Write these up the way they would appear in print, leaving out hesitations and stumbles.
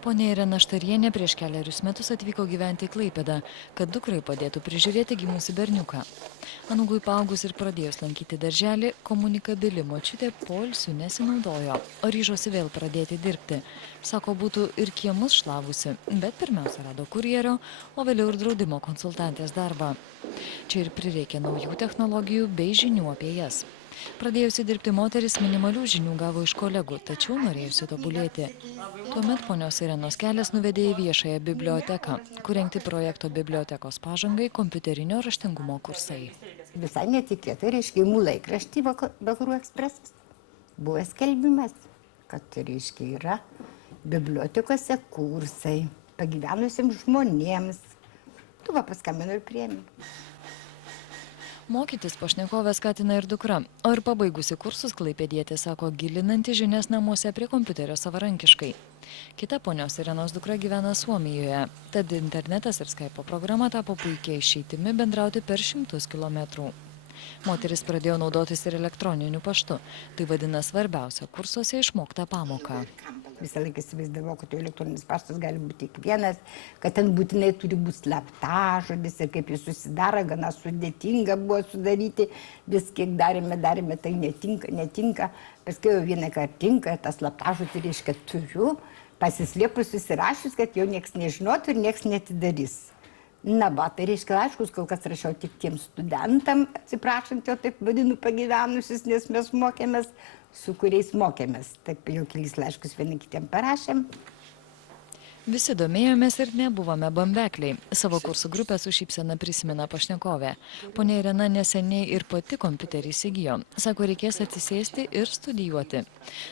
Ponia Irena Štarienė prieš keliarius metus atvyko gyventi į Klaipėdą, kad dukrai padėtų prižiūrėti gimusį berniuką. Anūkui paaugus ir pradėjus lankyti darželį, komunikabili močiutė poilsiu nesinaudojo, o ryžosi vėl pradėti dirbti. Sako, būtų ir kiemus šlavusi, bet pirmiausia rado kurjerio, o vėliau ir draudimo konsultantės darbą. Čia ir prireikė naujų technologijų bei žinių apie jas. Pradėjusi dirbti moteris minimalių žinių gavo iš kolegų, tačiau norėjusi tobulėti. Tuomet ponios Irenos kelias nuvedė į viešąją biblioteką, kur rengti projekto bibliotekos pažangai kompiuterinio raštingumo kursai. Visai netikėtai, reiškia, Imų laikraštį Vakarų ekspresas buvo skelbimas, kad, reiškia, yra bibliotekose kursai pagyvenusiems žmonėms. Tu va paskambino ir priėmė. Mokytis pašnekovę skatina ir dukra, o ir pabaigusi kursus klaipėdietė sako, gilinanti žinias namuose prie kompiuterio savarankiškai. Kita ponios Irenos dukra gyvena Suomijoje, tad internetas ir Skype'o programa tapo puikiai išeitimi bendrauti per 100 kilometrų. Moteris pradėjo naudotis ir elektroniniu paštu, tai vadina svarbiausia kursuose išmoktą pamoką. Visą laiką įsivaizdavau, kad elektroninis paštas gali būti kiekvienas, kad ten būtinai turi būti slaptažodis ir kaip jis susidaro, gana sudėtinga buvo sudaryti, vis kiek darėme, tai netinka. Paskui jau vieną kartą tinka, tas slaptažodį reiškia turiu, pasislėpus susirašius, kad jau nieks nežinotų ir nieks netidarys. Na, va, tai reiškia laiškus, kol kas rašiau tik tiem studentam, atsiprašant, jau taip vadinu pagyvenusius, nes mes mokėmės, su kuriais mokėmės. Taip jau kelis laiškus vieni kitiem parašėm. Visi domėjomės ir nebuvome bambekliai. Savo kursų grupę su šypsena prisimena pašnekovė. Ponia Irena neseniai ir pati kompiuterį įsigijo. Sako, reikės atsisėsti ir studijuoti.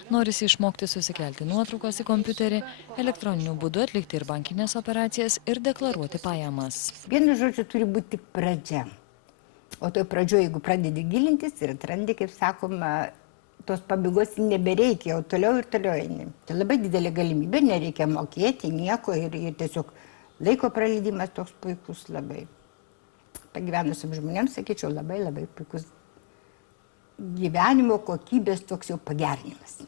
Norisi išmokti susikelti nuotraukas į kompiuterį, elektroniniu būdu atlikti ir bankinės operacijas ir deklaruoti pajamas. Vienu žodžiu turi būti tik pradžia. O toj pradžioje, jeigu pradedi gilintis ir atrandi, kaip sakoma, tos pabaigos nebereikia, jau toliau ir toliau eini. Tai labai didelė galimybė, nereikia mokėti nieko ir tiesiog laiko praleidimas toks puikus labai. Pagyvenusiam žmonėms, sakyčiau, labai puikus gyvenimo kokybės toks jau pagerinimas.